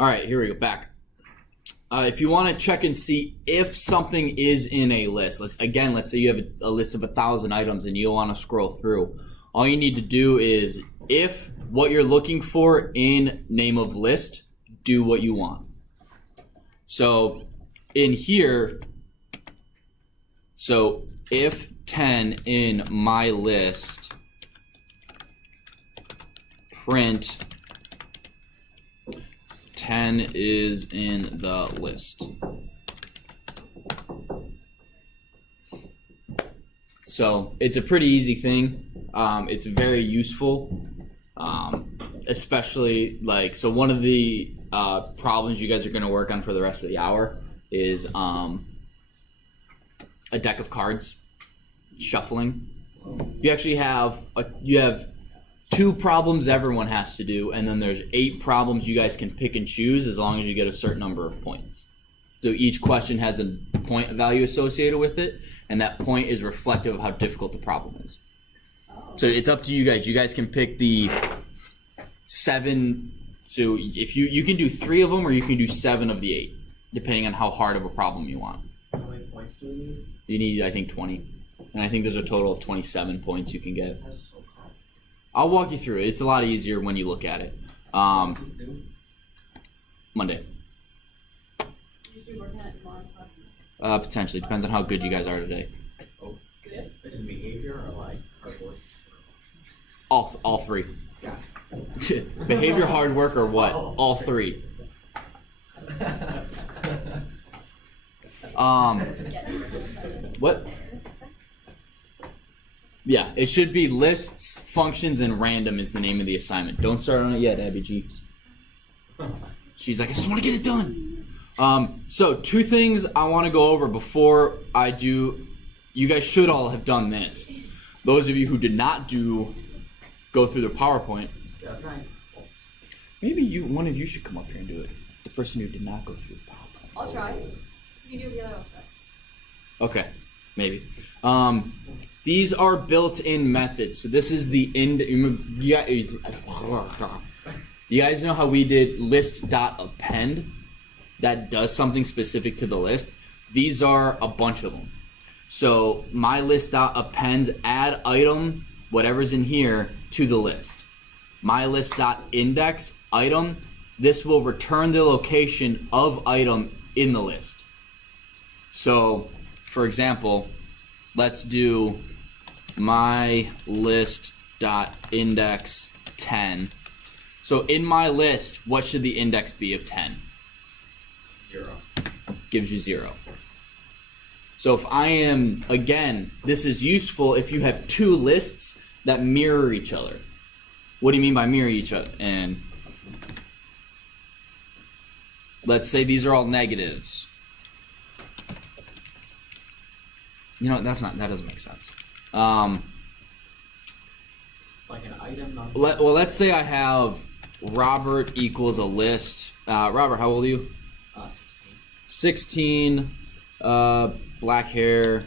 All right, here we go. Back. If you want to check and see if something is in a list, let's say you have a list of 1,000 items and you want to scroll through. All you need to do is, if what you're looking for in name of list, do what you want. So in here, so if 10 in my list, print 10 is in the list. So it's a pretty easy thing. It's very useful, especially so one of the problems you guys are going to work on for the rest of the hour is a deck of cards, shuffling. You actually have two problems everyone has to do, and then there's 8 problems you guys can pick and choose as long as you get a certain number of points. So each question has a point value associated with it, and that point is reflective of how difficult the problem is. So it's up to you guys. You guys can pick the 7. So if you can do 3 of them, or you can do 7 of the 8, depending on how hard of a problem you want. How many points do we need? You need, I think, 20. And I think there's a total of 27 points you can get. That's so cool. I'll walk you through it. It's a lot easier when you look at it. Monday. Potentially. Depends on how good you guys are today. Oh, good. Is it behavior or like hard work? All 3. Yeah. Behavior, hard work, or what? All 3. What? Yeah, it should be lists, functions, and random is the name of the assignment. Don't start on it yet, Abby G. She's like, I just want to get it done. So 2 things I want to go over before I do. You guys should all have done this. Those of you who did not go through the PowerPoint. Maybe one of you should come up here and do it. The person who did not go through the PowerPoint. I'll try. If you do it together, I'll try. Okay, maybe. These are built-in methods. So this is the end. You guys know how we did list.append? That does something specific to the list. These are a bunch of them. So my list.appends add item, whatever's in here, to the list. My list.index item, this will return the location of item in the list. So, for example, let's do my list.index 10. So in my list, what should the index be of 10? 0. Gives you 0. So if I am, again, this is useful if you have 2 lists that mirror each other. What do you mean by mirror each other? And let's say these are all negatives. You know, that doesn't make sense. Like an item. Let's say I have Robert equals a list. Robert, how old are you? 16. 16. Black hair.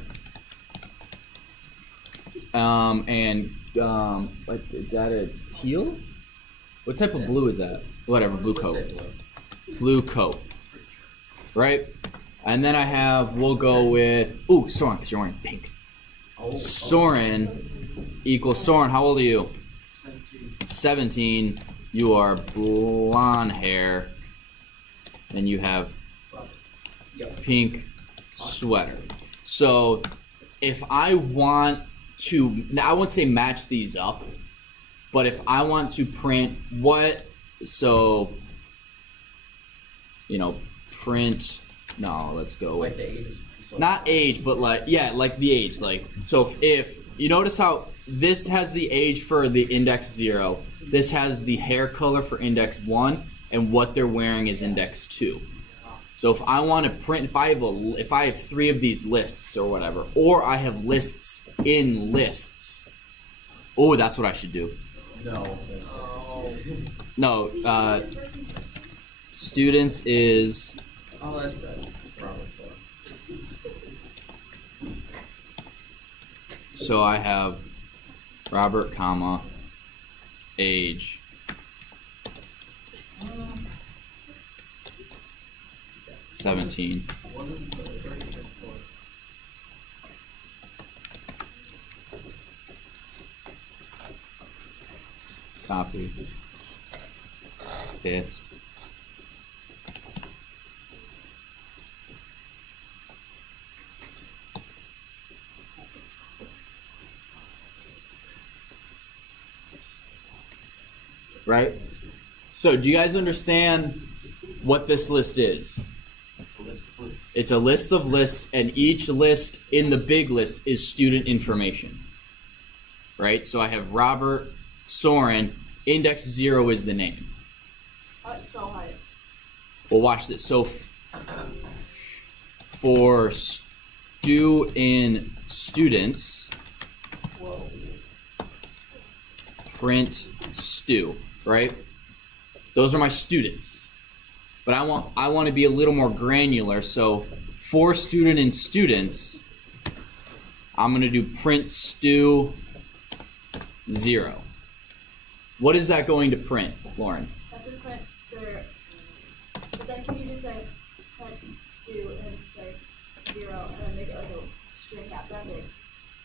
What, is that a teal? What type of blue is that? Whatever, blue coat. Blue coat. Right? And then we'll go with, Soren, because you're wearing pink. Soren equals Soren. How old are you? 17. You are blonde hair. And you have pink sweater. So if I want to, now I won't say match these up, but if I want to print print, no, let's go. Like the age. Not age, but like the age. So if you notice how this has the age for the index 0, this has the hair color for index 1, and what they're wearing is index 2. So if I want to print, if I have 3 of these lists or whatever, or I have lists in lists, that's what I should do. No. Students is. Oh, that's good. So I have Robert, comma, age. 17. What is the first and fourth? Copy. Paste. Right? So, do you guys understand what this list is? That's a list of lists. It's a list of lists, and each list in the big list is student information. Right? So I have Robert, Soren, index 0 is the name. Oh, it's so hard. Well, watch this. So for students, Whoa. print stu, right? Those are my students. But I want to be a little more granular. So for student and students, I'm going to do print stu 0. What is that going to print, Lauren? That's what print their. But then can you just say print stew and say 0 and then make it like a string after that? Like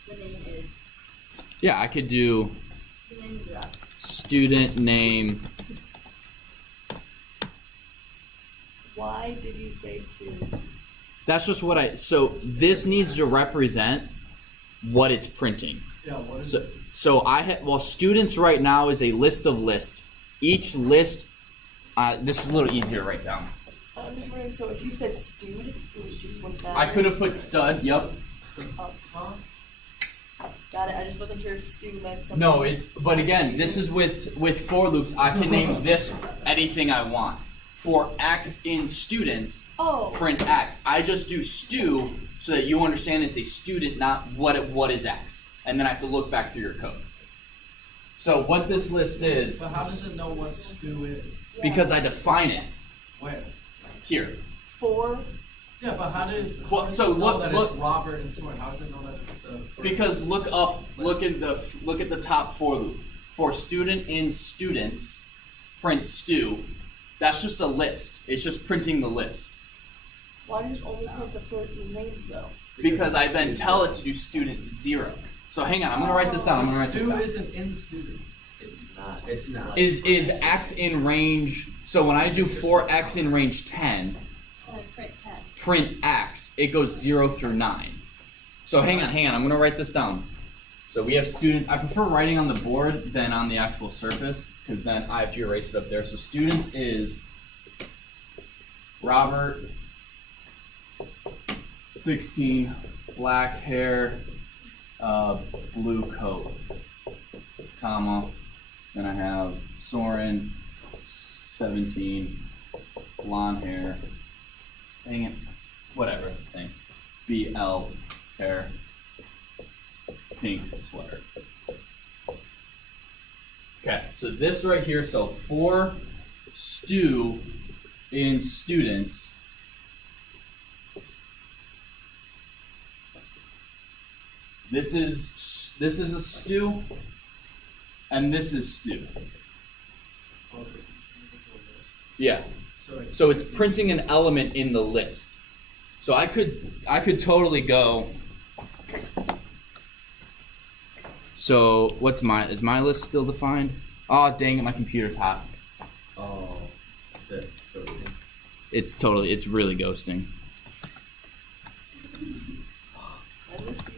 the name is. Yeah, I could do The name is 0. student name. Why did you say student? That's just what so this needs to represent what it's printing. Yeah, what is So I have, well, students right now is a list of lists. Each list, this is a little easier to write down. I'm just wondering, so if you said stewed, it would just wouldn't matter. I could have put stud, yep. Oh, got it. I just wasn't sure if stew meant something. No, but again, this is with for loops, I can name this anything I want. For X in students, Oh. print X. I just do stu so that you understand it's a student, not what is X. And then I have to look back through your code. So what this list is, So how does it know what stew is? because I define it Where? here. For. Yeah, but how does Well, it so know look- that look- it's Robert and Soren? How does it know that it's the first? Because look at the top for loop. For student in students, print stu. That's just a list. It's just printing the list. Why does it only print the names though? Because I then tell it to do student 0. So hang on, I'm gonna write this down. I'm gonna write this stew down. isn't in student. It's not. It's not. Is X in range? So when I do for X in range 10, And then print 10. print X, it goes 0 through 9. So hang on, I'm gonna write this down. So we have students. I prefer writing on the board than on the actual surface, because then I have to erase it up there. So students is Robert, 16, black hair, blue coat, comma. Then I have Soren, 17, blonde hair. Dang it. Whatever, it's the same. BL hair, pink sweater. Okay, so this right here, so for stew in students, this is a stew, and this is stew. Okay. Yeah. So So it's printing an element in the list. So I could totally go. So is my list still defined? Oh dang it, my computer's hot. Oh, the ghosting. It's really ghosting. I miss you.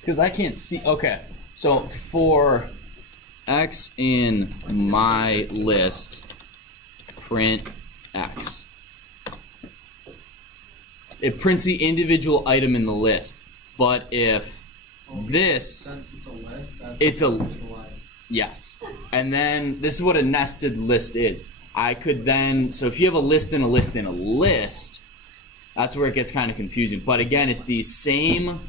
Because I can't see. Okay, so for X in my list, print X. It prints the individual item in the list. But if this, since it's a list, that's It's a- individual item. yes, and then this is what a nested list is. I could then, so if you have a list in a list in a list, that's where it gets kind of confusing. But again, it's the same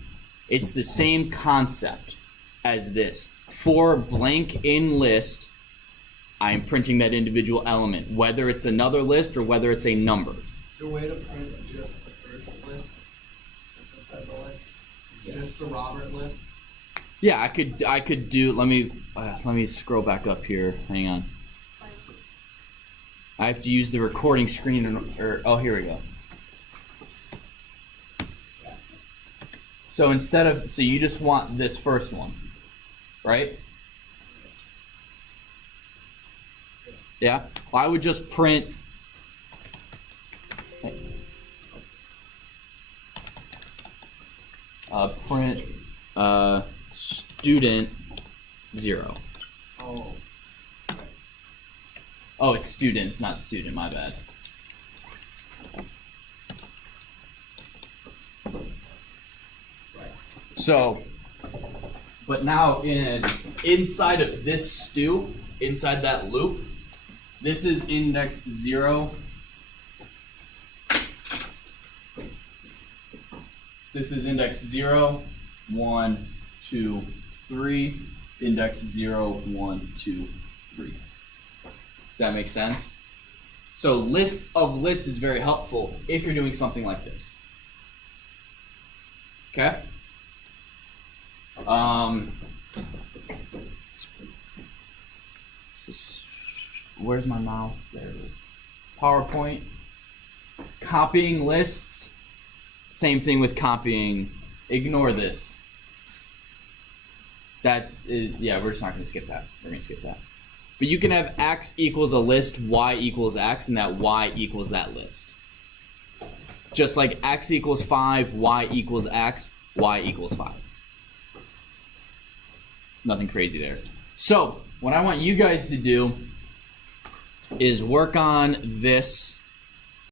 concept as this. For blank in list, I'm printing that individual element, whether it's another list or whether it's a number. Is there a way to print just the first list that's inside the list? Just the Robert list? Yeah, I could do. Let me scroll back up here. Hang on. I have to use the recording screen, oh, here we go. So so you just want this first one, right? Yeah? Well, I would just print student 0. Oh. Oh, it's students, not student, my bad. So, but now inside of this stew, inside that loop, this is index 0. This is index 0, 1, 2, 3. Index 0, 1, 2, 3. Does that make sense? So list of lists is very helpful if you're doing something like this. Okay? Where's my mouse? There it is. PowerPoint. Copying lists. Same thing with copying. Ignore this. That is, yeah, we're just not going to skip that. We're going to skip that. But you can have x equals a list, y equals x, and that y equals that list. Just like x equals 5, y equals x, y equals 5. Nothing crazy there. So, what I want you guys to do is work on this